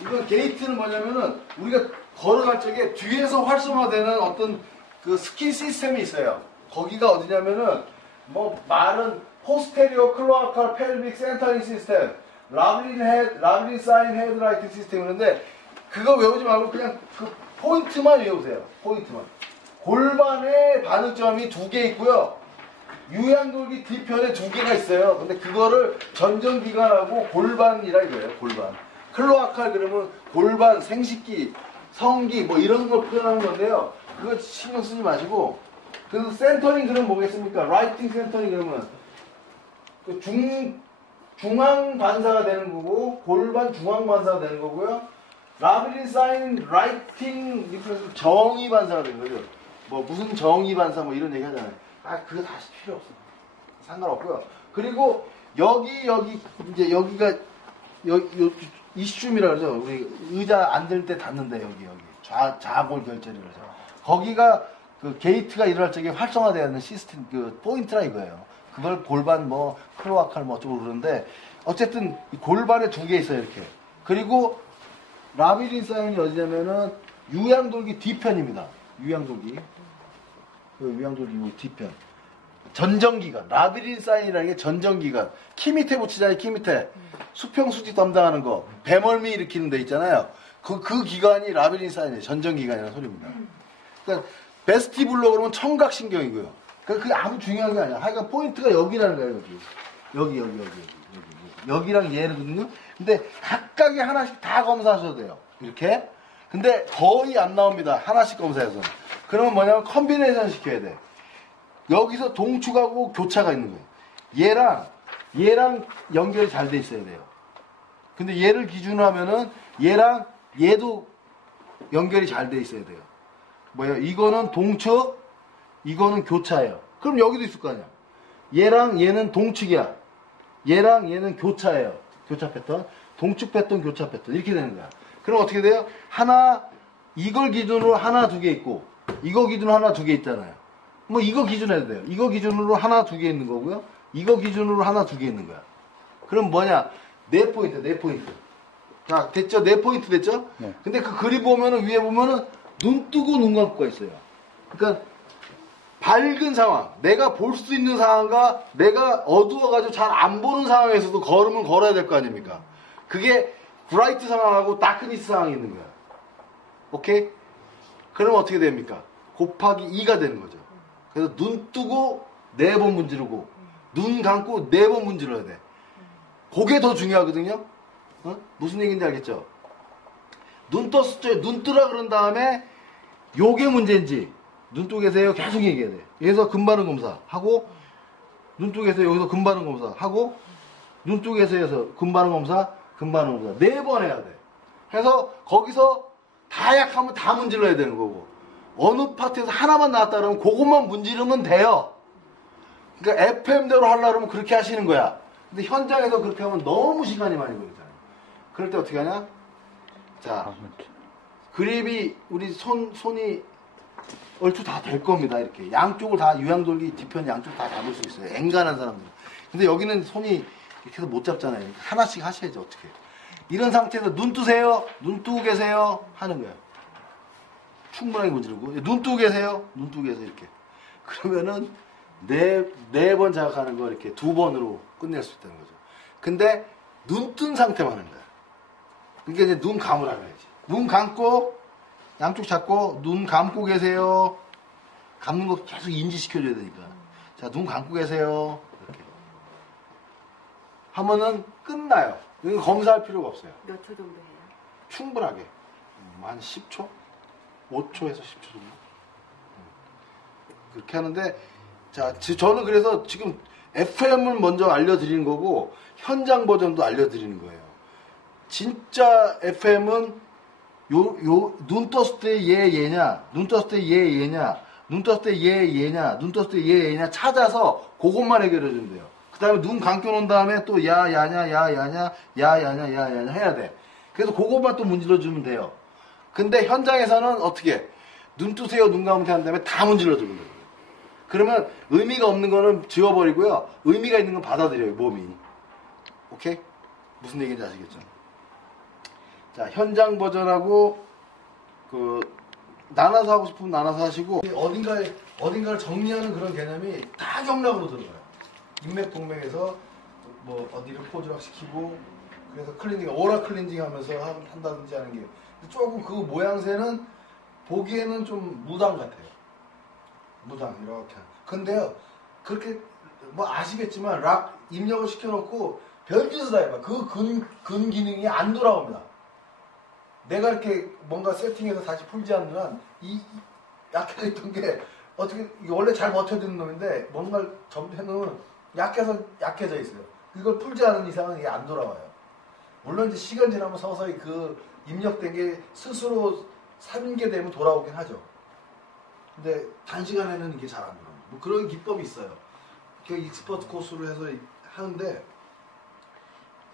이건 게이트는 뭐냐면은 우리가 걸어갈 적에 뒤에서 활성화되는 어떤 그 스킨 시스템이 있어요. 거기가 어디냐면은 뭐 말은 포스테리오 클로아칼 펠빅 센터링 시스템, 라브린 사인 헤드라이팅 시스템 이런데 그거 외우지 말고 그냥 그 포인트만 외우세요. 포인트만. 골반의 반응점이 2개 있고요. 유양돌기 뒤편에 2개가 있어요. 근데 그거를 전정기관하고 골반이라 이거예요. 골반. 클로아칼 그러면 골반, 생식기, 성기 뭐 이런 걸 표현하는 건데요. 그거 신경 쓰지 마시고. 그래서 센터링 그러면 뭐겠습니까? 라이팅 센터링 그러면 그 중앙 반사가 되는 거고 골반 중앙 반사가 되는 거고요. 라브린 사인 라이팅 리프레스 정의 반사가 되는 거죠. 뭐 무슨 정의 반사 뭐 이런 얘기 하잖아요. 그거 다시 필요 없어. 상관없고요. 그리고 여기 이제 여기가 이슈움이라 그러죠. 우리 의자 앉을 때 닿는데 여기 좌골 결절이라서 거기가 그 게이트가 일어날 적에 활성화되어 있는 시스템 그 포인트라 이거예요. 그걸 골반 뭐 클로아칼 뭐 어쩌고 그러는데 어쨌든 골반에 2개 있어요 이렇게. 그리고 라비린 사인이 어디냐면은 유양돌기 뒤편입니다. 유양돌기 뒤편. 전정기관. 라비린 사인이라는 게 전정기관. 키 밑에 붙이잖아요. 키 밑에. 수평수지 담당하는 거. 배멀미 일으키는 데 있잖아요. 그 기관이 라비린 사인이에요. 전정기관이라는 소리입니다. 그러니까 베스티블로 그러면 청각신경이고요. 그러니까 그게 아무 중요한 게 아니야. 하여간 포인트가 여기라는 거예요. 여기. 여기랑 얘거든요. 근데 각각에 하나씩 다 검사하셔도 돼요. 이렇게. 근데 거의 안 나옵니다. 하나씩 검사해서. 그러면 뭐냐면 컨비네이션 시켜야 돼. 여기서 동축하고 교차가 있는 거예요. 얘랑 연결이 잘 돼 있어야 돼요. 근데 얘를 기준으로 하면은 얘랑 얘도 연결이 잘 돼 있어야 돼요. 뭐예요? 이거는 동축, 이거는 교차예요. 그럼 여기도 있을 거 아니야. 얘랑 얘는 동축이야. 얘랑 얘는 교차예요. 교차 패턴. 동축 패턴, 교차 패턴. 이렇게 되는 거야. 그럼 어떻게 돼요? 이걸 기준으로 하나, 2개 있고, 이거 기준으로 하나, 2개 있잖아요. 뭐 이거 기준 해도 돼요. 이거 기준으로 하나, 2개 있는 거고요. 이거 기준으로 하나, 2개 있는 거야. 그럼 뭐냐? 4포인트. 자, 됐죠? 4포인트 됐죠? 네. 근데 그 그림 보면은 위에 보면은 눈 뜨고 눈 감고가 있어요. 그러니까 밝은 상황, 내가 볼 수 있는 상황과 내가 어두워가지고 잘 안 보는 상황에서도 걸음을 걸어야 될 거 아닙니까? 그게 브라이트 상황하고 다크니스 상황이 있는 거야. 오케이? 그럼 어떻게 됩니까? 곱하기 2가 되는 거죠. 그래서 눈 뜨고 4번 문지르고 눈 감고 4번 문지러야 돼. 그게 더 중요하거든요. 무슨 얘기인지 알겠죠? 눈 떴을 때 눈 뜨라 그런 다음에 요게 문제인지 눈 뜨고 계세요 계속 얘기해야 돼. 여기서 금반응 검사 하고 눈 뜨고 계세요 여기서 금반응 검사 하고 눈 뜨고 계세요 금반응 검사 4번 해야 돼. 해서 거기서 다 약하면 다 문질러야 되는 거고 어느 파트에서 하나만 나왔다 그러면 그것만 문지르면 돼요. 그러니까 FM대로 하려고 그러면 그렇게 하시는 거야. 근데 현장에서 그렇게 하면 너무 시간이 많이 걸리잖아요. 그럴 때 어떻게 하냐? 자, 그립이 우리 손이 얼추 다 될 겁니다. 이렇게 양쪽을 다 유양돌기 뒤편 양쪽 다 잡을 수 있어요. 앵간한 사람들. 근데 여기는 손이 이렇게 해서 못 잡잖아요. 하나씩 하셔야죠. 어떻게? 이런 상태에서 눈 뜨세요. 눈 뜨고 계세요. 하는 거예요. 충분하게 문지르고 눈 뜨고 계세요. 눈 뜨고 계세요. 이렇게. 그러면은 네 번 자극하는 거 이렇게 2번으로 끝낼 수 있다는 거죠. 근데 눈 뜬 상태만 하는 거야. 그러니까 이제 눈 감으라 그래야지. 눈 감고 양쪽 잡고 눈 감고 계세요. 감는 거 계속 인지시켜줘야 되니까. 자, 눈 감고 계세요. 이렇게 하면은 끝나요. 이거 검사할 필요가 없어요. 몇 초 정도 해요? 충분하게 한 10초? 5초에서 10초 정도. 그렇게 하는데 자, 저는 그래서 지금 FM을 먼저 알려드리는 거고 현장 버전도 알려드리는 거예요. 진짜 FM은 눈 떴을 때 얘냐, 눈 떴을 때 얘냐, 눈 떴을 때 얘냐, 눈 떴을 때 얘냐 찾아서 그것만 해결해 준대요. 그 다음에 눈 감겨 놓은 다음에 또 야냐 해야 돼. 그래서 그것만 또 문질러 주면 돼요. 근데 현장에서는 어떻게 눈 뜨세요, 눈 감으세요 한 다음에 다 문질러 주면 돼요. 그러면 의미가 없는 거는 지워버리고요. 의미가 있는 건 받아들여요, 몸이. 오케이? 무슨 얘기인지 아시겠죠? 자, 현장 버전하고 그 나눠서 하고 싶으면 나눠서 하시고 어딘가를 정리하는 그런 개념이 다 경락으로 들어가요. 인맥 동맥에서 뭐 어디를 포즈락 시키고 그래서 클리닝, 오라 클렌징 하면서 한다든지 하는 게 조금 그 모양새는 보기에는 좀 무당 같아요. 무당 이렇게. 근데요 그렇게 뭐 아시겠지만 락 입력을 시켜놓고 별짓을 다 해봐. 그 근 기능이 안 돌아옵니다. 내가 이렇게 뭔가 세팅해서 다시 풀지 않는 한 이 약해져 있던 게 어떻게 원래 잘 버텨주는 놈인데 뭔가를 해놓으면 약해져 있어요. 이걸 풀지 않은 이상은 이게 안 돌아와요. 물론 이제 시간 지나면 서서히 그 입력된 게 스스로 삼게 되면 돌아오긴 하죠. 근데 단시간에는 이게 잘 안 돌아와요. 뭐 그런 기법이 있어요. 그 익스퍼트 코스로 해서 하는데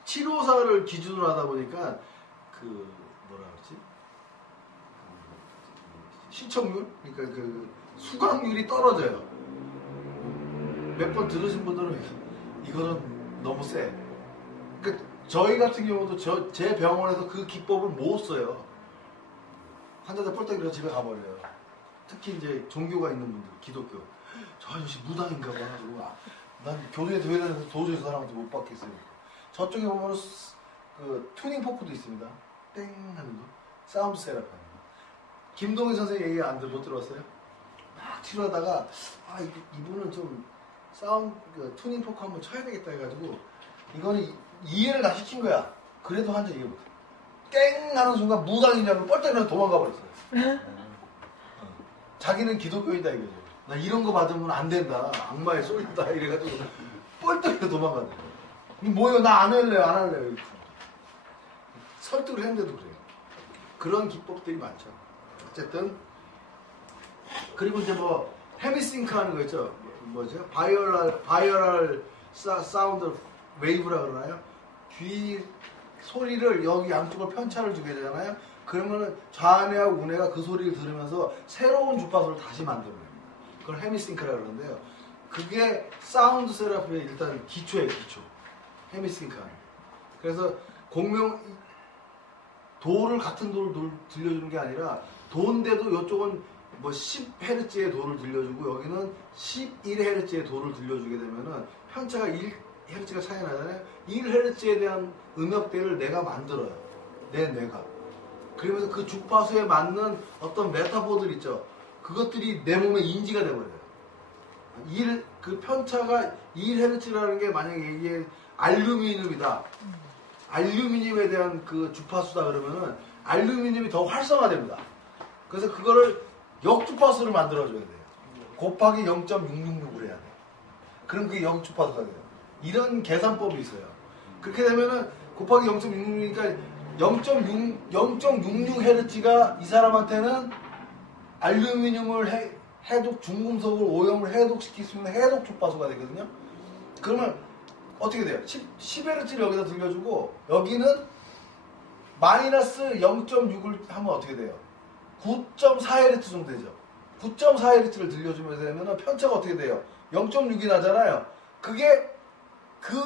치료사를 기준으로 하다 보니까 그 뭐라 그러지? 시청률? 그러니까 그 수강률이 떨어져요. 몇 번 들으신 분들은 이거는 너무 세. 그러니까 저희 같은 경우도 제 병원에서 그 기법을 못 써요. 환자들 뻘떡 일어나 집에 가버려요. 특히 이제 종교가 있는 분들, 기독교. 저 아저씨 무당인가 봐가지고 난 교도에 대회다녀서 도저히 저 사람한테 못 받겠어요. 저쪽에 보면은 그 튜닝 포크도 있습니다. 땡 하는 거. 사운드 세라피 하는 거. 김동희 선생님 얘기 못 들어봤어요? 막 치료하다가 이분은 좀 사운드 튜닝 포크 한번 쳐야 되겠다 해가지고 이거는 이해를 다 시킨 거야. 그래도 환자 이해 못해. 땡 하는 순간 무당이냐고 뻘떡 일어나서 도망가 버렸어요. 자기는 기독교인다 이거죠. 나 이런 거 받으면 안 된다. 악마의 소리다 이래가지고 뻘떡 일어나서 도망가네. 뭐예요? 나 안 할래요. 이렇게. 설득을 했는데도 그래요. 그런 기법들이 많죠. 어쨌든 그리고 이제 뭐 헤미싱크 하는 거 있죠. 뭐죠? 바이오랄 사운드 웨이브라 그러나요? 귀 소리를 여기 양쪽을 편차를 주게 되잖아요. 그러면은 좌뇌하고 우뇌가 그 소리를 들으면서 새로운 주파수를 다시 만들어냅니다. 그걸 헤미싱크라 그러는데요. 그게 사운드 세라피의 일단 기초예요, 기초. 헤미싱크 하는. 그래서 같은 도를 들려주는 게 아니라 도인데도 이쪽은 뭐 10Hz의 도를 들려주고 여기는 11Hz의 도를 들려주게 되면은 편차가 1Hz가 차이 나잖아요. 1Hz에 대한 음역대를 내가 만들어요. 내 뇌가. 그러면서 그 주파수에 맞는 어떤 메타보들 있죠. 그것들이 내 몸에 인지가 돼버려요. 그 편차가 1Hz라는 게 만약에 이게 알루미늄이다. 알루미늄에 대한 그 주파수다 그러면은 알루미늄이 더 활성화됩니다. 그래서 그거를 역주파수를 만들어줘야 돼요. 곱하기 0.666을 해야 돼요. 그럼 그게 역주파수가 돼요. 이런 계산법이 있어요. 그렇게 되면은 곱하기 0.66이니까 0.66Hz가 이 사람한테는 알루미늄을 해독, 중금속을 오염을 해독시킬 수 있는 해독 주파수가 되거든요. 그러면 어떻게 돼요? 10Hz를 여기다 들려주고 여기는 마이너스 0.6을 하면 어떻게 돼요? 9.4Hz 정도 되죠. 9.4Hz를 들려주면 되면 편차가 어떻게 돼요? 0.6이 나잖아요. 그게 그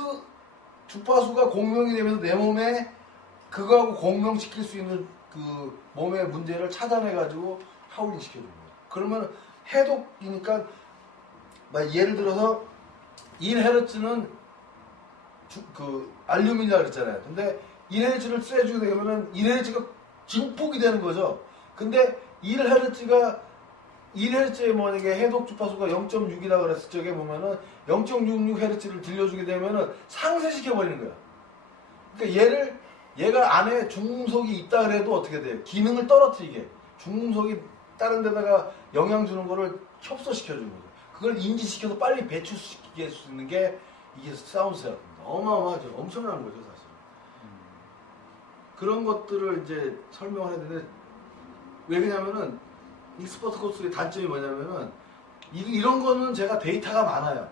주파수가 공명이 되면서 내 몸에 그거하고 공명시킬 수 있는 그 몸의 문제를 찾아내가지고 하울링 시켜줍니다. 그러면 해독이니까 예를 들어서 1Hz는 그 알루미늄이라고 그랬잖아요. 근데 1Hz를 쐬주게 되면은 1Hz가 증폭이 되는 거죠. 근데 1Hz에 만약에 해독 주파수가 0.6이라고 그랬을 적에 보면은 0.66Hz를 들려주게 되면은 상쇄시켜 버리는 거야. 그러니까 얘가 안에 중금속이 있다 그래도 어떻게 돼요? 기능을 떨어뜨리게. 중금속이 다른 데다가 영향 주는 거를 협소시켜 주는 거죠. 그걸 인지시켜서 빨리 배출시킬 수 있는 게 이게 사운드 세라피입니다. 어마어마하죠. 엄청난 거죠, 사실. 그런 것들을 이제 설명을 해야 되는데, 왜 그러냐면은, 익스퍼트 코스의 단점이 뭐냐면은, 이런 거는 제가 데이터가 많아요.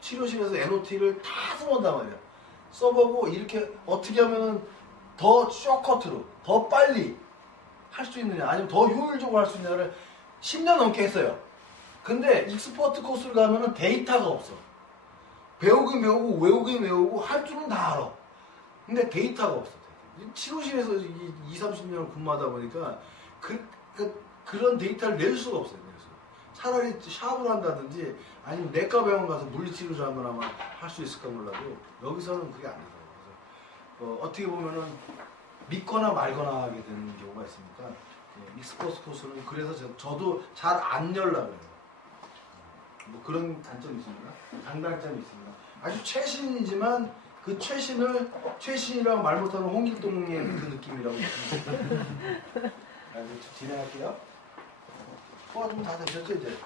치료실에서 NOT를 다 써본단 말이에요. 써보고, 이렇게 어떻게 하면은 더 쇼커트로, 더 빨리 할 수 있느냐, 아니면 더 효율적으로 할 수 있느냐를 10년 넘게 했어요. 근데 익스퍼트 코스를 가면은 데이터가 없어. 배우긴 배우고 외우긴 외우고 할 줄은 다 알아. 근데 데이터가 없어. 치료실에서 20-30년을 근무하다 보니까 그런 데이터를 낼 수가 없어요. 그래서 차라리 샵을 한다든지 아니면 내과 병원 가서 물리치료를 하거나 할 수 있을까 몰라도 여기서는 그게 안 되더라고요. 그래서 어떻게 보면은 믿거나 말거나 하게 되는 경우가 있으니까 익스포스 코스는 그래서 저도 잘 안 열라고요. 뭐 그런 단점이 있습니다. 장단점이 있습니다. 아주 최신이지만 그 최신이라고 말 못하는 홍길동의 그 느낌이라고 진행할게요. 소화 좀 다 되셨죠 이제?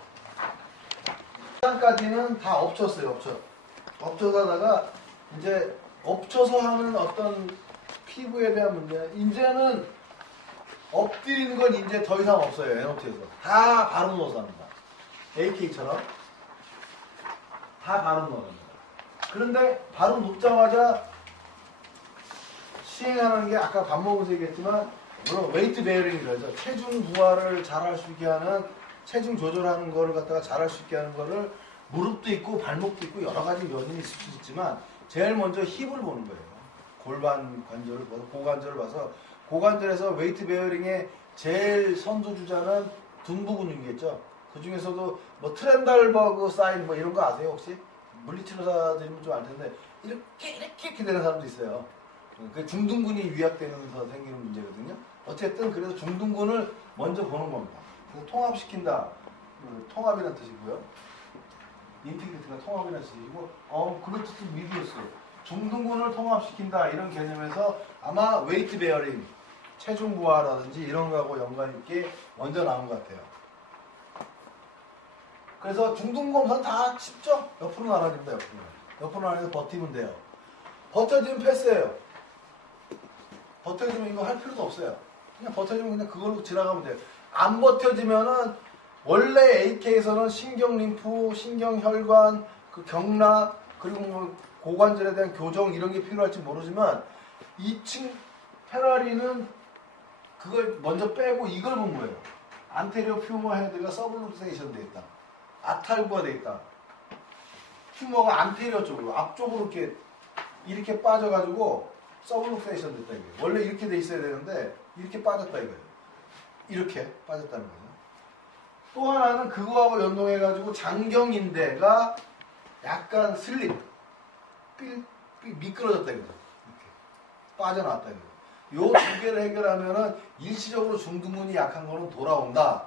까지는 다 엎쳤어요. 엎쳐서 하다가 이제 엎쳐서 하는 어떤 피부에 대한 문제. 이제는 엎드리는 건 이제 더 이상 없어요. NOT에서 다 바로 누워서 합니다. AK처럼 다 바로 누워서 합니다. 그런데 바로 눕자마자 시행하는 게 아까 밥 먹으면서 얘기했지만 물론 웨이트 베어링이라죠. 체중 부하를 잘할 수 있게 하는 체중 조절하는 거를 갖다가 잘할 수 있게 하는 거를 무릎도 있고 발목도 있고 여러 가지 요인이 있을 수 있지만 제일 먼저 힙을 보는 거예요. 골반 관절을 봐서 고관절을 봐서 고관절에서 웨이트 베어링의 제일 선두주자는 둔부 근육이겠죠. 그 중에서도 뭐 트렌달버그 사인 뭐 이런 거 아세요 혹시? 물리치료사들이면 좀 알 텐데 이렇게 되는 사람도 있어요. 그 중둔근이 위약되면서 생기는 문제거든요. 어쨌든 그래서 중둔근을 먼저 보는 겁니다. 그래서 통합시킨다. 통합이라는 뜻이고요. 인티그리티가 통합이라는 뜻이고 그런 뜻은 미디어스. 중둔근을 통합시킨다 이런 개념에서 아마 웨이트 베어링, 체중 부하라든지 이런 거하고 연관 있게 먼저 나온 것 같아요. 그래서 중둔근은 다 쉽죠? 옆으로 나눠집니다. 옆으로 나눠서 버티면 돼요. 버텨지면 패스예요. 버텨지면 이거 할 필요도 없어요. 그냥 버텨지면 그냥 그걸로 지나가면 돼요. 안 버텨지면은 원래 AK에서는 신경 림프, 신경 혈관, 그 경락 그리고 뭐 고관절에 대한 교정 이런 게 필요할지 모르지만 2층 페라리는 그걸 먼저 빼고 이걸 본 거예요. 안테리어 퓨머 헤드가 서블룩세이션 돼 있다. 아탈구가 돼 있다. 퓨머가 안테리어 쪽으로 앞쪽으로 이렇게 빠져가지고 서블룩세이션 됐다 이거예요. 원래 이렇게 돼 있어야 되는데 이렇게 빠졌다 이거예요. 이렇게 빠졌다는 거예요. 또 하나는 그거하고 연동해가지고 장경인대가 약간 슬립, 미끄러졌다 이거죠. 이렇게 빠져나왔다 이거죠. 요 두 개를 해결하면은 일시적으로 중둔근이 약한 거는 돌아온다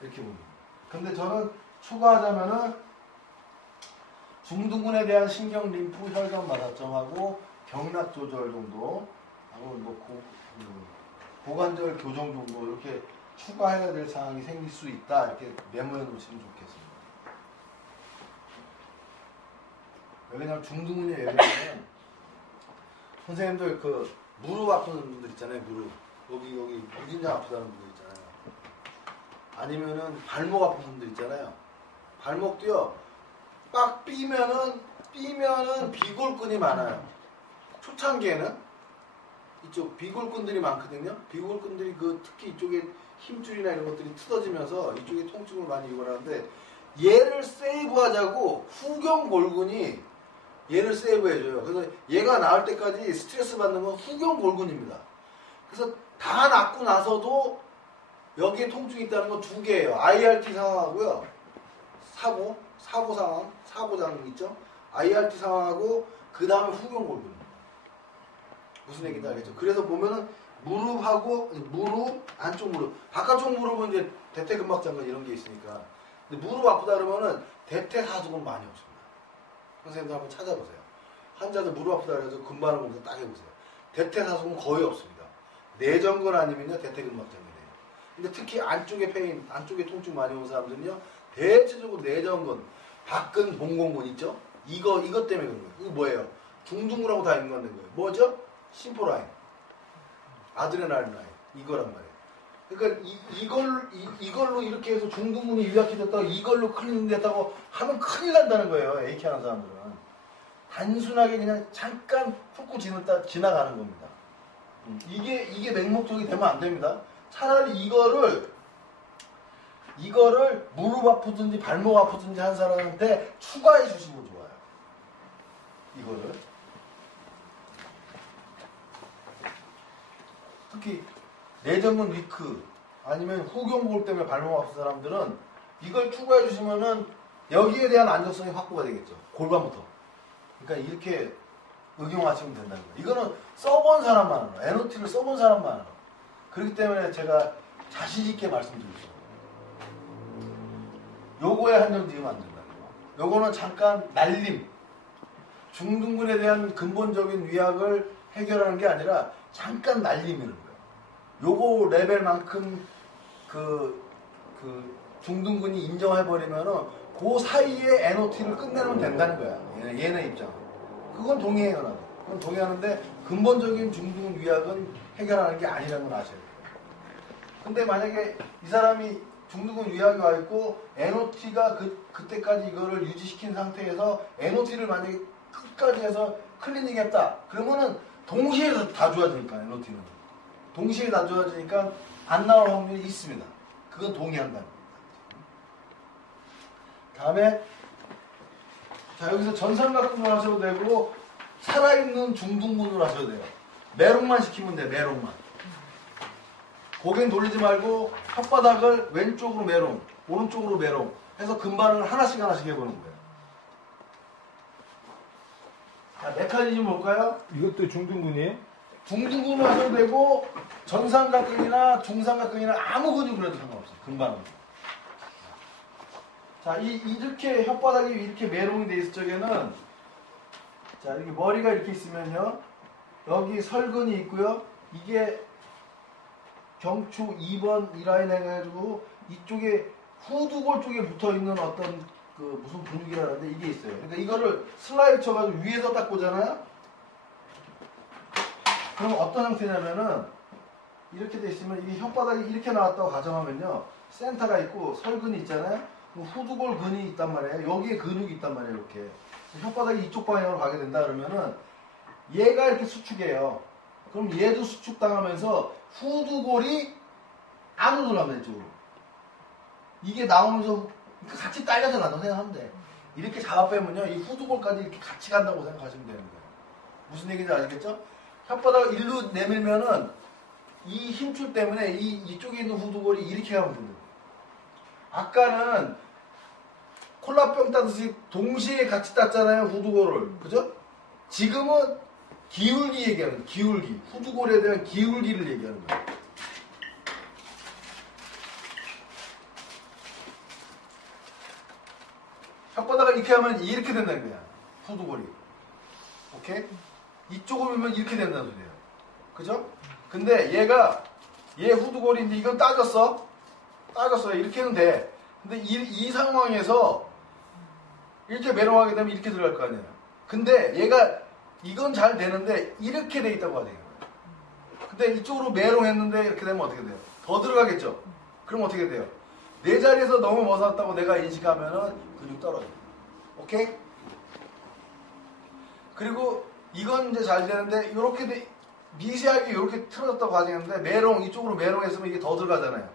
이렇게 봅니다. 근데 저는 추가하자면은 중둔근에 대한 신경 림프 혈관 마사점하고 경락 조절 정도 하고 뭐 고관절 교정 정도 이렇게 추가해야 될 상황이 생길 수 있다 이렇게 메모해 놓으시면 좋겠습니다. 왜냐면 중둔근이 예를 들면 선생님들 그 무릎 아픈 분들 있잖아요. 무릎 여기 무진장 아프다는 분들 있잖아요. 아니면은 발목 아픈 분들 있잖아요. 발목도요 빡 삐면은 비골근이 많아요. 초창기에는 이쪽 비골근들이 많거든요. 비골근들이 특히 이쪽에 힘줄이나 이런 것들이 틀어지면서 이쪽에 통증을 많이 유발하는데 얘를 세이브하자고 후경골근이 얘를 세이브해줘요. 그래서 얘가 나을 때까지 스트레스 받는 건 후경골근입니다. 그래서 다 낫고 나서도 여기에 통증이 있다는 건 두 개예요. IRT 상황하고요. 사고 상황, 사고장 있죠? IRT 상황하고 그 다음에 후경골근. 무슨 얘기인지 알겠죠? 그래서 보면은 무릎, 안쪽 무릎, 바깥쪽 무릎은 이제 대퇴근막장과 이런 게 있으니까. 근데 무릎 아프다 그러면은 대퇴사두근 많이 없습니다. 선생님도 한번 찾아보세요. 환자들 무릎 아프다 그래서 근반을 보면서 딱 해보세요. 대퇴사두근 거의 없습니다. 내전근 아니면요 대퇴근막장이에요. 근데 특히 안쪽에 안쪽에 통증 많이 오는 사람들은요 대체적으로 내전근, 박근, 봉공근 있죠? 이것 때문에 그런 거예요. 이거 뭐예요? 중둔근하고 다 연관된 거예요. 뭐죠? 심포라인, 아드레날린 라인 이거란 말이에요. 그러니까 이걸로 이렇게 해서 중둔근이 유약해 됐다고 이걸로 클린 됐다고 하면 큰일 난다는 거예요. AK 하는 사람들은 단순하게 그냥 잠깐 훅 지나가는 겁니다. 이게 맹목적이 되면 안 됩니다. 차라리 이거를 무릎 아프든지 발목 아프든지 한 사람한테 추가해 주시면 좋아요. 이거를 특히 내전문 위크 아니면 후경골 때문에 발목 아픈 사람들은 이걸 추가해 주시면은 여기에 대한 안정성이 확보가 되겠죠. 골반부터. 그러니까 이렇게 응용하시면 된다는 거예요. 이거는 써본 사람만 알아. NOT를 써본 사람만 알아. 그렇기 때문에 제가 자신있게 말씀드리죠. 요거에 한정 지으면 안 된다는 거예요. 요거는 잠깐 날림. 중둔근에 대한 근본적인 위약을 해결하는 게 아니라 잠깐 날림이는 거예요. 요거 레벨만큼 그 중둔근이 인정해버리면은 그 사이에 NOT를 끝내면 된다는 거야. 얘네 입장은. 그건 동의해요, 나도. 그건 동의하는데 근본적인 중둔근 위약은 해결하는 게 아니라는 걸 아셔야 돼요. 근데 만약에 이 사람이 중둔근 위약이 와 있고 NOT가 그때까지 이거를 유지시킨 상태에서 NOT를 만약에 끝까지 해서 클리닝 했다. 그러면은 동시에 다 좋아지니까 NOT는. 동시에 다 좋아지니까 안 나올 확률이 있습니다. 그건 동의한다는 거예요. 다음에 자 여기서 전삼각근을 하셔도 되고 살아있는 중둔근을 하셔도 돼요. 매롱만 시키면 돼요. 매롱만. 고개는 돌리지 말고 혓바닥을 왼쪽으로 매롱, 오른쪽으로 매롱 해서 근반을 하나씩 해보는 거예요. 자, 메커니즘 볼까요? 이것도 중둔근이에요? 중둔근을 하셔도 되고 전삼각근이나 중삼각근이나 아무 근육을 해도 상관없어요. 근반은. 자, 이렇게 혓바닥이 이렇게 매롱이 돼 있을 적에는 자, 이렇게 머리가 이렇게 있으면요. 여기 설근이 있고요. 이게 경추 2번 이 라인 해가지고 이쪽에 후두골 쪽에 붙어 있는 어떤 그 무슨 근육이라는데 이게 있어요. 그러니까 이거를 슬라이드 쳐가지고 위에서 딱 보잖아요. 그럼 어떤 형태냐면은 이렇게 돼 있으면 이게 혓바닥이 이렇게 나왔다고 가정하면요. 센터가 있고 설근이 있잖아요. 후두골 근이 있단 말이에요. 여기에 근육이 있단 말이에요. 이렇게 혓바닥이 이쪽 방향으로 가게 된다 그러면은 얘가 이렇게 수축해요. 그럼 얘도 수축당하면서 후두골이 안 올라갑니다. 이쪽으로. 이게 나오면서 같이 딸려서 간다고 생각하면 돼. 이렇게 잡아 빼면요. 이 후두골까지 이렇게 같이 간다고 생각하시면 되는 거예요. 무슨 얘기인지 아시겠죠? 혓바닥을 일로 내밀면은 이 힘줄 때문에 이쪽에 있는 후두골이 이렇게 가면 됩니다. 아까는 콜라병 따듯이 동시에 같이 땄잖아요. 후두골을. 그죠? 지금은 기울기 얘기하는 거예요. 기울기. 후두골에 대한 기울기를 얘기하는 거예요. 혓바닥을 이렇게 하면 이렇게 된다는 거야. 후두골이. 오케이? 이쪽으로 오면 이렇게 된다는 소리예요. 그죠? 근데 얘 후두골인데 이건 따졌어. 따졌어요. 이렇게는 돼. 근데 이 상황에서 이렇게 매롱하게 되면 이렇게 들어갈 거 아니에요. 근데 얘가 이건 잘 되는데 이렇게 돼 있다고 하네요. 근데 이쪽으로 매롱했는데 이렇게 되면 어떻게 돼요? 더 들어가겠죠? 그럼 어떻게 돼요? 내 자리에서 너무 벗어났다고 내가 인식하면은 근육 떨어져요. 오케이? 그리고 이건 이제 잘 되는데 이렇게 미세하게 이렇게 틀어졌다고 하는데 매롱 이쪽으로 매롱했으면 이게 더 들어가잖아요.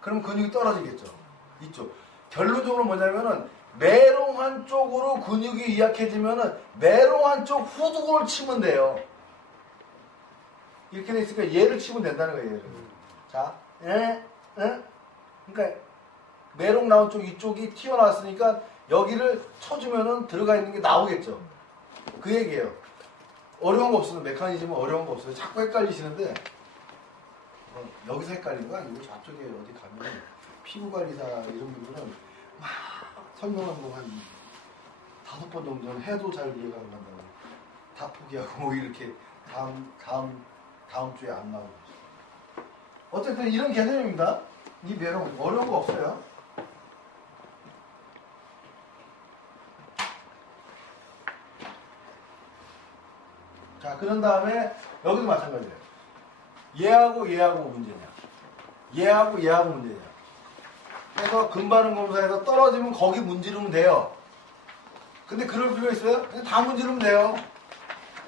그럼 근육이 떨어지겠죠. 이쪽. 결론적으로 뭐냐면은 매롱한 쪽으로 근육이 약해지면은 매롱한 쪽 후두골을 치면 돼요. 이렇게 돼 있으니까 얘를 치면 된다는 거예요. 얘를. 자, 그러니까 매롱 나온 쪽 이쪽이 튀어나왔으니까 여기를 쳐주면은 들어가 있는 게 나오겠죠. 그 얘기예요. 어려운 거 없어요. 메커니즘은 어려운 거 없어요. 자꾸 헷갈리시는데 여기서 헷갈리는 거 아니고 저쪽에 어디 가면 피부관리사 이런 분들은 막 설명 한번 한 5번 정도는 해도 잘 이해가 안 간다고 다 포기하고 뭐 이렇게 다음 주에 안 나오고. 어쨌든 이런 개념입니다. 이 매력 어려운 거 없어요. 자, 그런 다음에 여기도 마찬가지예요. 얘하고 문제냐. 얘하고 문제냐. 해서 근반응 검사에서 떨어지면 거기 문지르면 돼요. 근데 그럴 필요 있어요? 그냥 다 문지르면 돼요.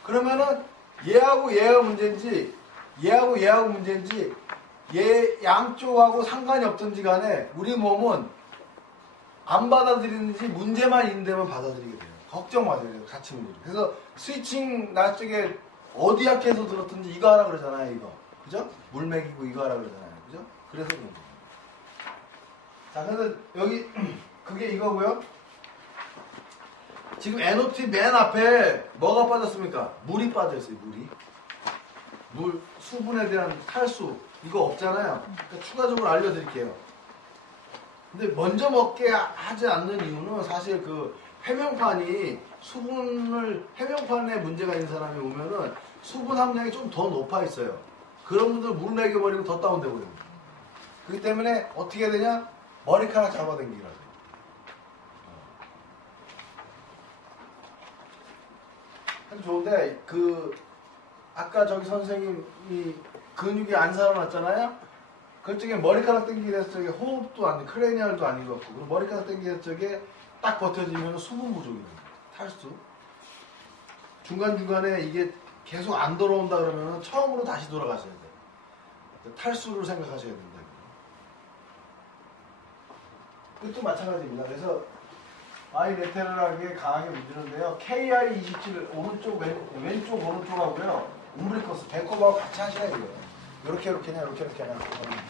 그러면은 얘하고 문제인지 얘하고 문제인지 얘 양쪽하고 상관이 없든지 간에 우리 몸은 안 받아들이는지 문제만 있는 데만 받아들이게 돼요. 걱정 마세요. 같이 문제. 그래서 스위칭 나쪽에 어디 약해서 들었든지 이거 하라 그러잖아요. 이거. 그죠? 물 먹이고 이거 하라 그러잖아요. 그죠? 그래서 그런 거예요. 자, 근데 여기 그게 이거고요. 지금 NOT 맨 앞에 뭐가 빠졌습니까? 물이 빠져있어요. 물, 수분에 대한 탈수 이거 없잖아요. 그러니까 추가적으로 알려드릴게요. 근데 먼저 먹게 하지 않는 이유는 사실 그 해명판이 해명판에 문제가 있는 사람이 오면은 수분 함량이 좀 더 높아 있어요. 그런 분들 물 먹여버리면 더 다운돼 버립니다. 그렇기 때문에 어떻게 해야 되냐? 머리카락 잡아당기라고. 참 좋은데 아까 저기 선생님이 근육이 안 살아났잖아요. 그쪽에 머리카락 당기는 쪽에 호흡도 안 돼, 크레니얼도 아닌 것 같고, 그리고 머리카락 당기는 쪽에 딱 버텨지면 수분 부족이 됩니다. 탈수. 중간중간에 이게 계속 안 돌아온다 그러면 처음으로 다시 돌아가셔야 돼요. 탈수를 생각하셔야 된다. 이것도 마찬가지입니다. 그래서 바이레테럴하게 강하게 문지는데요. KI27 오른쪽 왼쪽 오른쪽하고요. 움브리커스 배꼽하고 같이 하셔야 돼요. 이렇게냐 이렇게냐.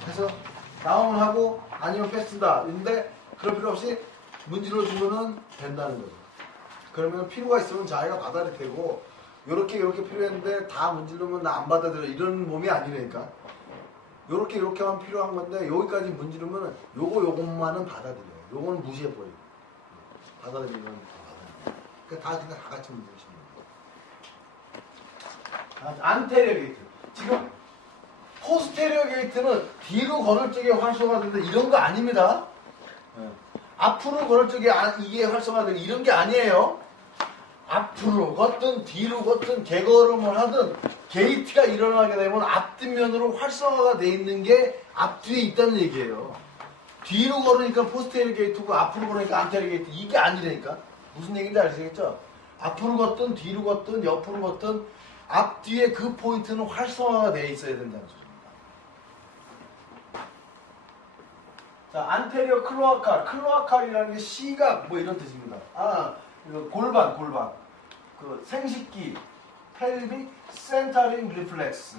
그래서 다운하고 아니면 패스다. 근데 그럴 필요 없이 문질러 주면은 된다는 거죠. 그러면 필요가 있으면 자기가 받아들 테고 이렇게 필요했는데 다 문지르면 나 안 받아들여 이런 몸이 아니니까. 요렇게만 필요한 건데 여기까지 문지르면 요것만은 받아들여요. 요거는 무시해버려요. 받아들이면 다 받아들여요. 그러니까 다 같이 문지르시면 돼요. 안테리어 게이트. 지금 포스테리어 게이트는 뒤로 걸을 적에 활성화되는데 이런 거 아닙니다. 앞으로 걸을 적에 이게 활성화되는 이런 게 아니에요. 앞으로 걷든 뒤로 걷든 개걸음을 하든 게이트가 일어나게 되면 앞뒷면으로 활성화가 돼 있는 게 앞뒤에 있다는 얘기예요. 뒤로 걸으니까 포스테리어 게이트고 앞으로 걸으니까 안테리어 게이트 이게 아니라니까. 무슨 얘기인지 아시겠죠? 앞으로 걷든 뒤로 걷든 옆으로 걷든 앞뒤에 그 포인트는 활성화가 돼 있어야 된다는 소리입니다. 자, 안테리어 클로아칼이라는 게 시각 뭐 이런 뜻입니다. 골반. 그 생식기, 펠빅 센터링 리플렉스.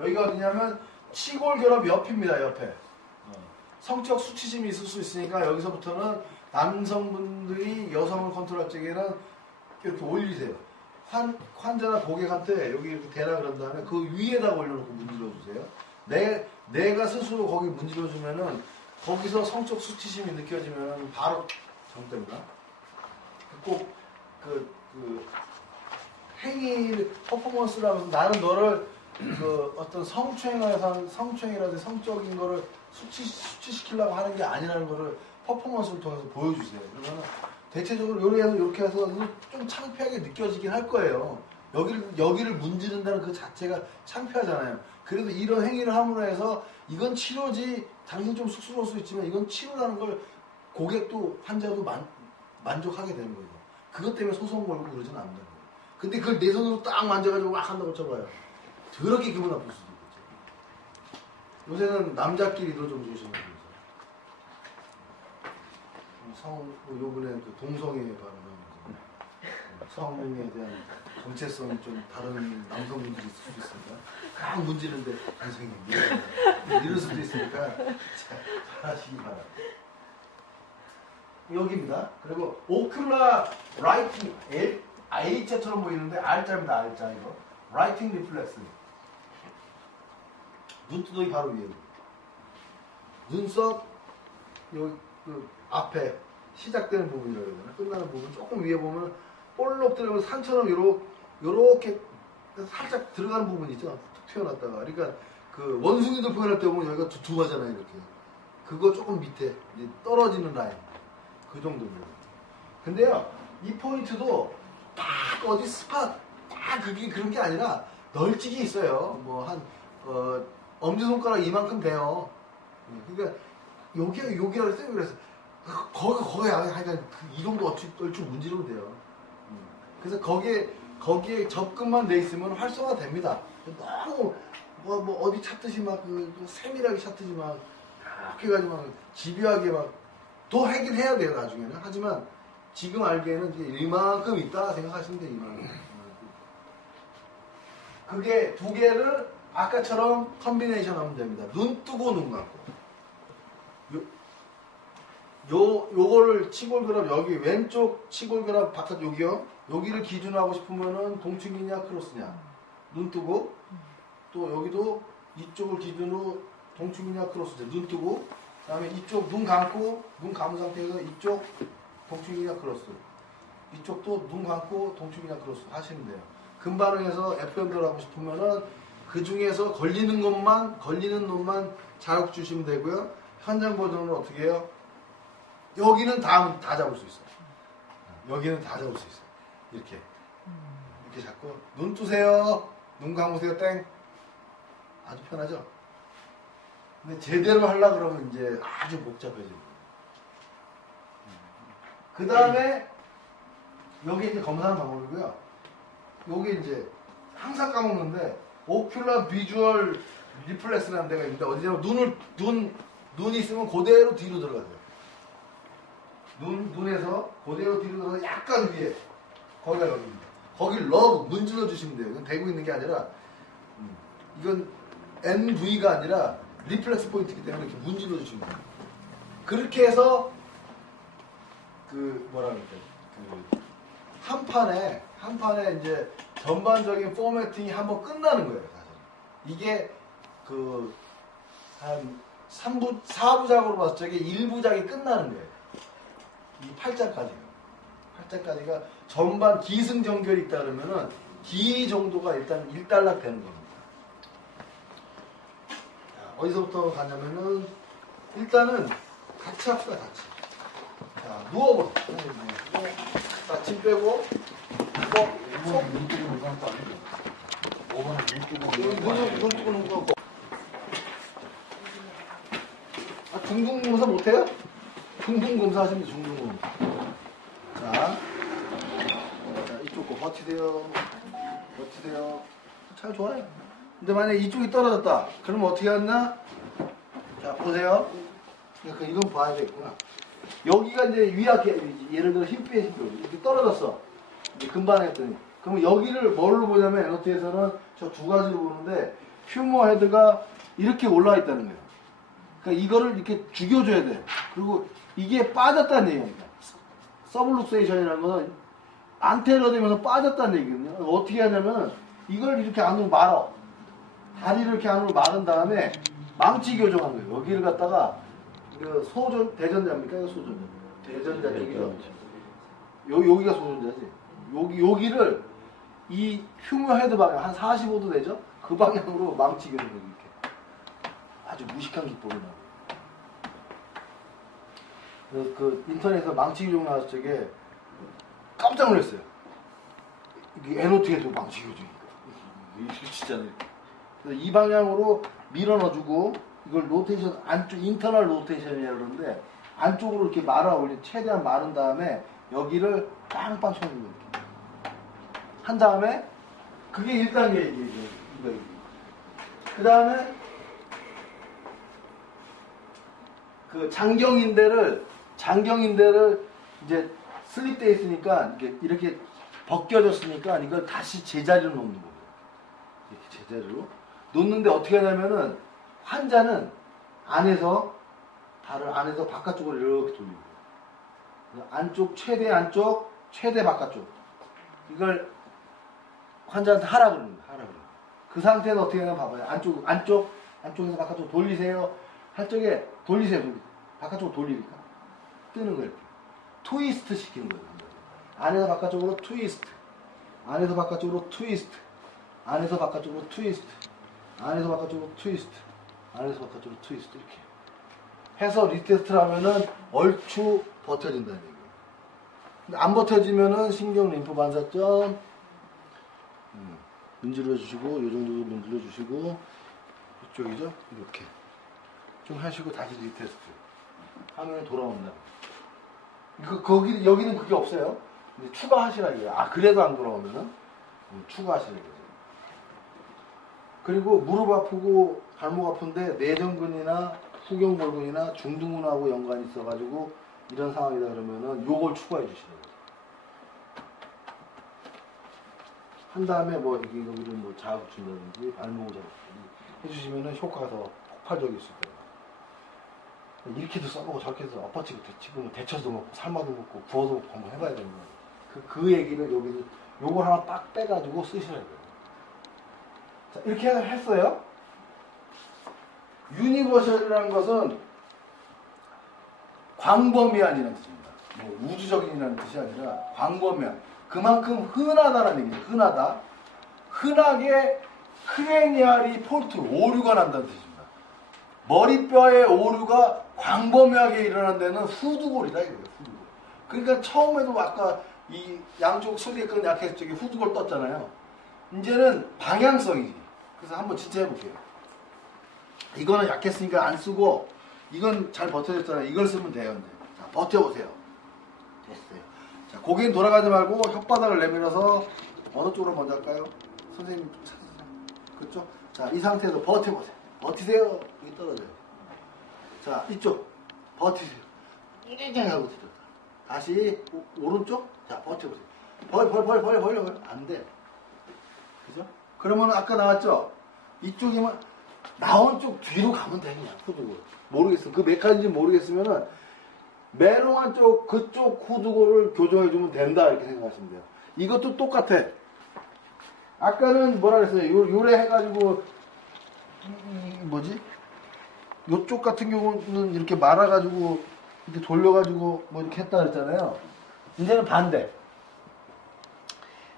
여기가 어디냐면 치골 결합 옆입니다. 옆에. 성적 수치심이 있을 수 있으니까 여기서부터는 남성분들이 여성을 컨트롤할 적에는 이렇게 올리세요. 환자나 고객한테 여기 이렇게 대라 그런 다음에 그 위에다가 올려놓고 문질러 주세요. 내가 스스로 거기 문질러 주면은 거기서 성적 수치심이 느껴지면 바로 정됩니다. 꼭 행위 퍼포먼스라면서 나는 너를 어떤 성추행이라든지 성적인 거를 수치시키려고 하는 게 아니라는 거를 퍼포먼스를 통해서 보여주세요. 그러면 대체적으로 이렇게 해서 좀 창피하게 느껴지긴 할 거예요. 여기를 문지른다는 그 자체가 창피하잖아요. 그래도 이런 행위를 함으로 해서 이건 치료지, 당신 좀 쑥스러울 수 있지만 이건 치료라는 걸 고객도 환자도 만족하게 되는 거예요. 그것 때문에 소송 걸고 그러지는 않는다는 거예요. 근데 그걸 내 손으로 딱 만져가지고 막 한다고 쳐봐요. 더럽게 기분 나쁠 수도 있겠죠. 요새는 남자끼리도 좀 조심해야 요번에 그 동성애 발언하면서 성에 대한 정체성이 좀 다른 남성분들이 있을 수도 있으니까 막 문지는데 선생님 이럴 수도 있으니까 잘하시기 바랍니다. 여기입니다. 그리고 오큘라 라이팅 A자처럼 보이는데 R자입니다. R자 이거 라이팅 리플렉스 눈두덩이 바로 위에 눈썹 여기 앞에 시작되는 부분이라고 해야 되나? 끝나는 부분 조금 위에 보면 볼록 들어가면 산처럼 요렇게 살짝 들어가는 부분 있죠? 툭 튀어났다가. 그러니까 그 원숭이들 표현할 때 보면 여기가 두툼하잖아요, 이렇게. 그거 조금 밑에 이제 떨어지는 라인. 그 정도입니다. 근데요, 이 포인트도 딱 어디 스팟, 딱 그런 게 아니라 널찍이 있어요. 뭐 엄지손가락 이만큼 돼요. 그러니까 여기라고 했어요. 그래서 거기 하여간 이 정도 얼추 문지르면 돼요. 그래서 거기에 접근만 돼 있으면 활성화 됩니다. 너무 뭐 어디 찾듯이 막 세밀하게 찾듯이 막 이렇게 해가지고 막 집요하게 막 더 하긴 해야 돼요 나중에는. 하지만 지금 알기에는 이제 이만큼 있다 생각하시면 돼요. 이만큼. 그게 두 개를 아까처럼 컨비네이션 하면 됩니다. 눈 뜨고 눈 감고. 요거를 치골그랍 여기 왼쪽 치골그랍 바깥 여기요. 여기를 기준으로 하고 싶으면은 동축이냐 크로스냐. 눈 뜨고 또 여기도 이쪽을 기준으로 동축이냐 크로스냐. 눈 뜨고 그다음에 이쪽 눈 감고 눈 감은 상태에서 이쪽 동축이냐 크로스. 이쪽도 눈 감고 동축이냐 크로스 하시면 돼요. 금반응에서 FM대로 하고 싶으면은 그 중에서 걸리는 놈만 자극 주시면 되고요. 현장 버전은 어떻게 해요? 여기는 다 잡을 수 있어요. 여기는 다 잡을 수 있어요. 이렇게 잡고 눈 뜨세요. 눈 감으세요. 땡. 아주 편하죠? 근데 제대로 하려고 그러면 이제 아주 복잡해집니다. 그 다음에 여기 이제 검사하는 방법이고요. 여기 이제 항상 까먹는데 오큘러 비주얼 리플렉스라는 데가 있는데 어디냐면 눈이 있으면 그대로 뒤로 들어가세요. 눈에서 그대로 뒤로 들어가서 약간 위에 거기가 여기입니다. 거길 문질러 주시면 돼요. 이건 대고 있는 게 아니라 이건 NV가 아니라 리플렉스 포인트이기 때문에 이렇게 문질러 주시면 돼요. 그렇게 해서 그 뭐라 그럴까요? 그 한 판에 이제 전반적인 포매팅이 한번 끝나는 거예요, 사실. 이게 그 한 4부작으로 봤을 적에 1부작이 끝나는 거예요. 이 8장까지가 전반 기승전결이 있다 그러면은 기 정도가 일단 일단락 되는 겁니다. 자, 어디서부터 가냐면은 일단은 같이 합시다, 같이. 자, 누워보세요. 자, 짐 빼고, 눈 뜨고 눈 감고 아니고. 5번은 눈 뜨고 눈 감고. 아, 중등검사 못해요? 중등검사 하시면 중등검사. 자, 이쪽 거 버티세요. 잘 좋아요. 근데 만약에 이쪽이 떨어졌다. 그러면 어떻게 하나? 자, 보세요. 이건 봐야 되겠구나. 여기가 이제 위약해, 예를 들어 힘 빼시고 이렇게 떨어졌어. 이제 금방 했더니. 그러면 여기를 뭘로 보냐면 NOT에서는 저 두 가지로 보는데 휴머 헤드가 이렇게 올라와 있다는 거예요. 그러니까 이거를 이렇게 죽여줘야 돼요. 그리고 이게 빠졌다는 얘기입니다. 서블룩세이션이라는 거는 안테러 되면서 빠졌다는 얘기거든요. 어떻게 하냐면 이걸 이렇게 안으로 말어. 다리를 이렇게 안으로 마른 다음에 망치 교정하는 거예요. 여기를 갖다가 대전자입니까? 이거 소전자. 대전자 쪽이죠. 여기가 소전자지. 여기를 이 휴머 헤드 방향 한 45도 되죠? 그 방향으로 망치 교정을 이렇게. 아주 무식한 기법이 나와요. 그 인터넷에서 망치 교정 나왔을 적에 깜짝 놀랐어요. 이게 NOT에도 망치 교정이니까. 이게 진짜네. 그래서 이 방향으로 밀어 넣어주고 이걸 로테이션 안쪽 인터널 로테이션이라고 그러는데 안쪽으로 이렇게 말아 올려 최대한 마른 다음에 여기를 빵빵 쳐주는 거예요. 한 다음에 그게 1단계 얘기죠. 그 다음에 그 장경인대를 이제 슬립돼 있으니까 이렇게 벗겨졌으니까 이걸 다시 제자리로 놓는 거예요. 이렇게 제자리로 놓는데 어떻게 하냐면은 환자는 발을 안에서 바깥쪽으로 이렇게 돌리고 안쪽 최대 바깥쪽 이걸 환자한테 하라 그럽니다. 그 상태에서 어떻게 하냐면 봐봐요. 안쪽에서 바깥쪽 돌리세요. 할 적에 돌리세요. 바깥쪽으로 돌리니까 뜨는 거예요. 트위스트 시키는 거예요. 안에서 바깥쪽으로 트위스트, 안에서 바깥쪽으로 트위스트, 안에서 바깥쪽으로 트위스트, 안에서 바깥쪽으로 트위스트, 안에서 바깥쪽으로 트위스트 이렇게 해서 리테스트를 하면은 얼추 버텨진다는 얘기예요. 근데 안 버텨지면은 신경 림프 반사점 문질러 주시고 요 정도 문질러 주시고 이쪽이죠? 이렇게 좀 하시고 다시 리테스트 하면 돌아온다. 여기는 그게 없어요. 근데 추가하시라 이거예요. 그래도 안 돌아오면은 추가하시라 이거죠. 그리고 무릎 아프고 발목 아픈데 내전근이나 후경골근이나 중둔근하고 연관이 있어가지고 이런 상황이다 그러면은 요걸 추가해 주시라고. 한 다음에 뭐 여기를 뭐 자극 준다든지 발목 자극 해주시면은 효과가 더 폭발적일 수 있다. 이렇게도 써보고 저렇게도 엎어치고 대치고 데쳐도 먹고 삶아도 먹고 구워도 먹고 한번 해봐야 되는 거예요. 그 얘기를 여기서 요걸 하나 딱 빼가지고 쓰셔야 돼요. 자, 이렇게 했어요. 유니버셜이라는 것은 광범위한이라는 뜻입니다. 뭐 우주적인이라는 뜻이 아니라 광범위한. 그만큼 흔하다는 얘기죠. 흔하다. 흔하게 크레니알이 폴트, 오류가 난다는 뜻입니다. 머리뼈의 오류가 광범위하게 일어난 데는 후두골이다 이거예요. 후두골. 그러니까 처음에도 아까 이 양쪽 설계권 약했을 적에 후두골 떴잖아요. 이제는 방향성이지. 그래서 한번 진짜 해볼게요. 이거는 약했으니까 안 쓰고 이건 잘 버텨졌잖아요. 이걸 쓰면 돼요. 이제. 자, 버텨보세요. 됐어요. 자, 고개는 돌아가지 말고 혓바닥을 내밀어서 어느 쪽으로 먼저 할까요? 선생님 좀 찾으세요. 그렇죠? 자, 이 상태에서 버텨보세요. 버티세요. 여기 떨어져요. 자, 이쪽 버티세요. 이렇게 하고 들었다. 다시 오른쪽. 자, 버텨보세요. 벌. 안 돼. 그죠? 그러면 아까 나왔죠? 이쪽이면 나온 쪽 뒤로 가면 돼 그냥 후두골. 모르겠어. 그 메커니즘 모르겠으면은 메롱한 쪽 그쪽 후두골을 교정해주면 된다 이렇게 생각하시면 돼요. 이것도 똑같아. 아까는 뭐라 그랬어요? 요래 해가지고 뭐지? 요쪽 같은 경우는 이렇게 말아가지고 이렇게 돌려가지고 뭐 이렇게 했다 그랬잖아요. 이제는 반대.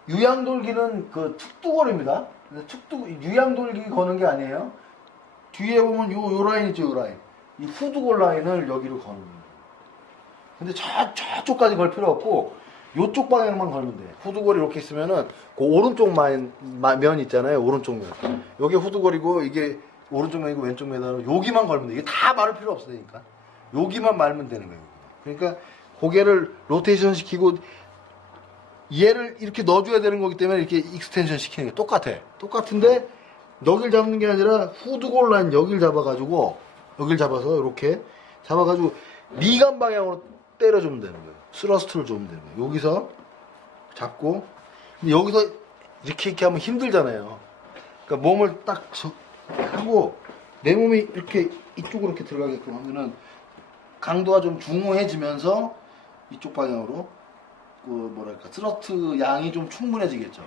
유양돌기는 그 축두골입니다. 유양돌기 거는 게 아니에요. 뒤에 보면 요 라인 있죠, 요 라인. 이 후두골 라인을 여기로 거는 거예요. 근데 저쪽까지 걸 필요 없고, 요쪽 방향만 걸면 돼. 후두골이 이렇게 있으면은, 그 오른쪽 면 있잖아요, 오른쪽 면. 요게 후두골이고, 이게 오른쪽 면이고 왼쪽 면이고, 여기만 걸면 돼. 이게 다 말을 필요 없으니까. 여기만 말면 되는 거예요. 그러니까, 고개를 로테이션 시키고, 얘를 이렇게 넣어줘야 되는 거기 때문에 이렇게 익스텐션 시키는 게 똑같아. 똑같은데, 여길 잡는 게 아니라 후두골 라인 여길 잡아가지고 여길 잡아서 이렇게 잡아가지고 미간 방향으로 때려주면 되는 거예요. 스러스트를 주면 되는 거예요. 여기서 잡고 근데 여기서 이렇게 하면 힘들잖아요. 그러니까 몸을 딱 하고 내 몸이 이렇게 이쪽으로 이렇게 들어가게끔 하면은 강도가 좀 중후해지면서 이쪽 방향으로 그 뭐랄까 스러스트 양이 좀 충분해지겠죠.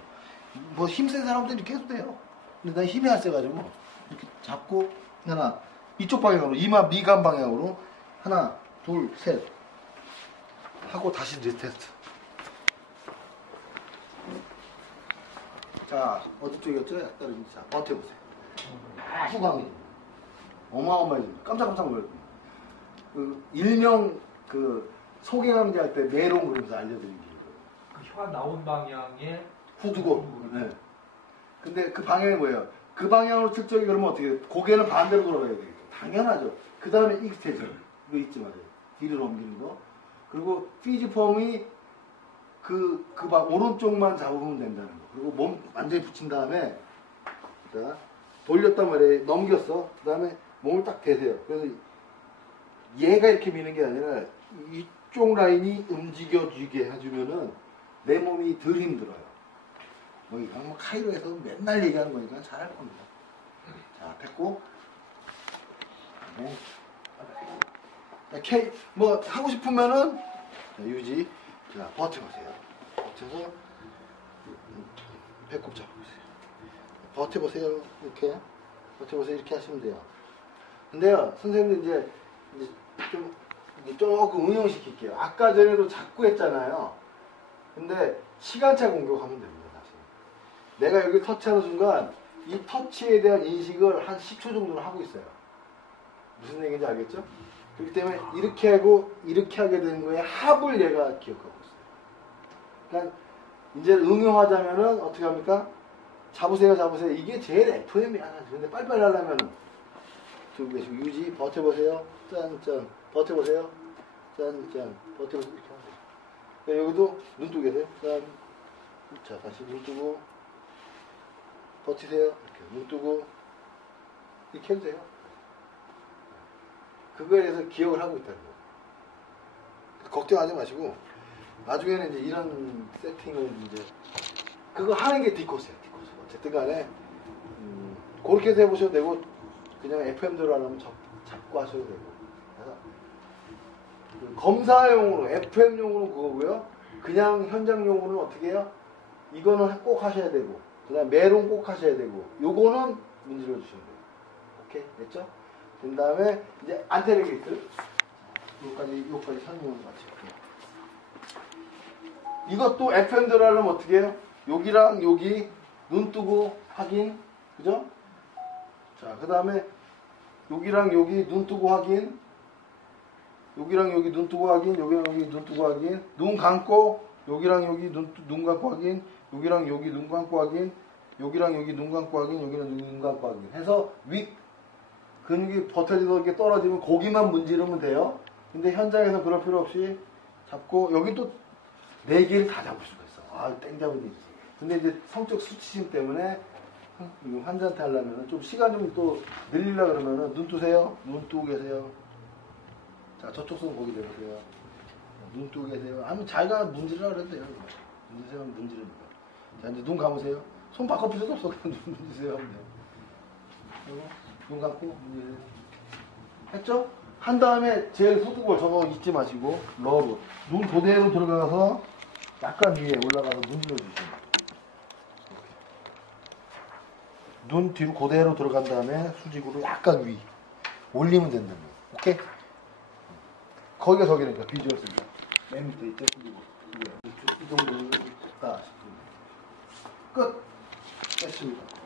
뭐 힘센 사람들이 이렇게 해도 돼요. 근데 난 힘이 안 세가지고 이렇게 잡고 하나 이쪽 방향으로 미간 방향으로 하나 둘 셋 하고 다시 리테스트. 자 어디 쪽이었죠? 약간 자 버텨보세요. 아주 강해. 어마어마해지. 깜짝깜짝 놀랄 거예요. 그 일명 그 소개강좌 할 때 메롱 그러면서 알려드린 게 이거예요. 그 혀가 나온 방향에 후두골. 네. 근데 그 방향이 뭐예요? 그 방향으로 측정이 그러면 어떻게 돼요? 고개는 반대로 돌아가야 되겠죠. 당연하죠. 그 다음에 익스텐션. 이거 있지 말이에요. 뒤로 넘기는 거. 그리고 피지펌이 오른쪽만 잡으면 된다는 거. 그리고 몸 완전히 붙인 다음에, 자, 돌렸단 말이에요. 넘겼어. 그 다음에 몸을 딱 대세요. 그래서 얘가 이렇게 미는 게 아니라 이쪽 라인이 움직여지게 해주면은 내 몸이 덜 힘들어요. 뭐 이건 뭐 카이로에서 맨날 얘기하는 거니까 잘할 겁니다. 자, 됐고. 네. 자, 뭐 하고 싶으면은 자, 유지. 자, 버텨보세요. 버텨서 배꼽 잡아보세요. 버텨보세요. 이렇게 버텨보세요. 이렇게 하시면 돼요. 근데요, 선생님들 이제 조금 응용시킬게요. 아까 전에도 자꾸 했잖아요. 근데 시간차 공격하면 됩니다. 내가 여기 터치하는 순간 이 터치에 대한 인식을 한 10초 정도는 하고 있어요. 무슨 얘기인지 알겠죠? 그렇기 때문에 이렇게 하고 이렇게 하게 되는 거에 합을 얘가 기억하고 있어요. 그러니까 이제 응용하자면은 어떻게 합니까? 잡으세요. 이게 제일 FM이야. 근데 빨리빨리 하려면은 들고 계시고 유지 버텨보세요. 짠 버텨보세요. 짠 버텨보세요. 이렇게 하세요. 여기도 눈 뜨고 계세요. 짠. 자 다시 눈 뜨고 버티세요. 이렇게 눈 뜨고 이렇게 해도 돼요. 그거에 대해서 기억을 하고 있다는 거예요. 걱정하지 마시고 나중에는 이제 이런 세팅을 이제 그거 하는 게 D코스예요. D코스. 어쨌든 간에 그렇게 해서 해보셔도 되고 그냥 FM대로 하려면 잡고 하셔도 되고. 그래서 그 검사용으로 FM용으로 그거고요. 그냥 현장용으로는 어떻게 해요? 이거는 꼭 하셔야 되고 그 다음에 메론 꼭 하셔야 되고 요거는 문질러 주셔야 돼요. 오케이? 됐죠? 그 다음에 이제 안테나 게이트 요까지 설명을 마칠게요. 이것도 FM대로 하려면 어떻게 해요? 여기랑 여기 눈 뜨고 확인, 그죠? 자, 그 다음에 여기랑 여기 눈 뜨고 확인, 여기랑 여기 눈 뜨고 확인, 여기랑 여기 눈 뜨고 확인, 눈 감고 여기랑 여기 눈 감고 확인, 여기랑 여기 눈 감고 확인, 여기랑 여기 눈 감고 확인, 여기랑 여기 눈 감고 확인 해서 윗 근육이 버텨지도 이렇게 떨어지면 고기만 문지르면 돼요. 근데 현장에서 그럴 필요 없이 잡고 여기 또 4개를 다 잡을 수가 있어. 아, 땡잡은 일이지. 근데 이제 성적 수치심 때문에 환자한테 하려면 좀 시간 좀 또 늘리려고 그러면은 눈 뜨세요. 눈 뜨고 계세요. 자, 저쪽 손 거기 대보세요. 눈 뜨고 계세요. 하면 자기가 문지르라 그래도 돼요. 문지르세요 하면 문지릅니다. 자, 이제 눈 감으세요. 손 바꿔 필요도 없어. 그냥 눈 문지르세요 하면 돼요. 그리고 눈 감고 문지르세요. 했죠? 한 다음에 제일 후두골 저거 잊지 마시고 러브 눈 그대로 들어가서 약간 위에 올라가서 문질러 주시면 눈 뒤로 그대로 들어간 다음에 수직으로 약간 위 올리면 된다는 거예요. 오케이? 거기가 저기니까 비주얼 센터 맨 밑에 있죠? 수직으로 이 정도는 다 끝! 됐습니다.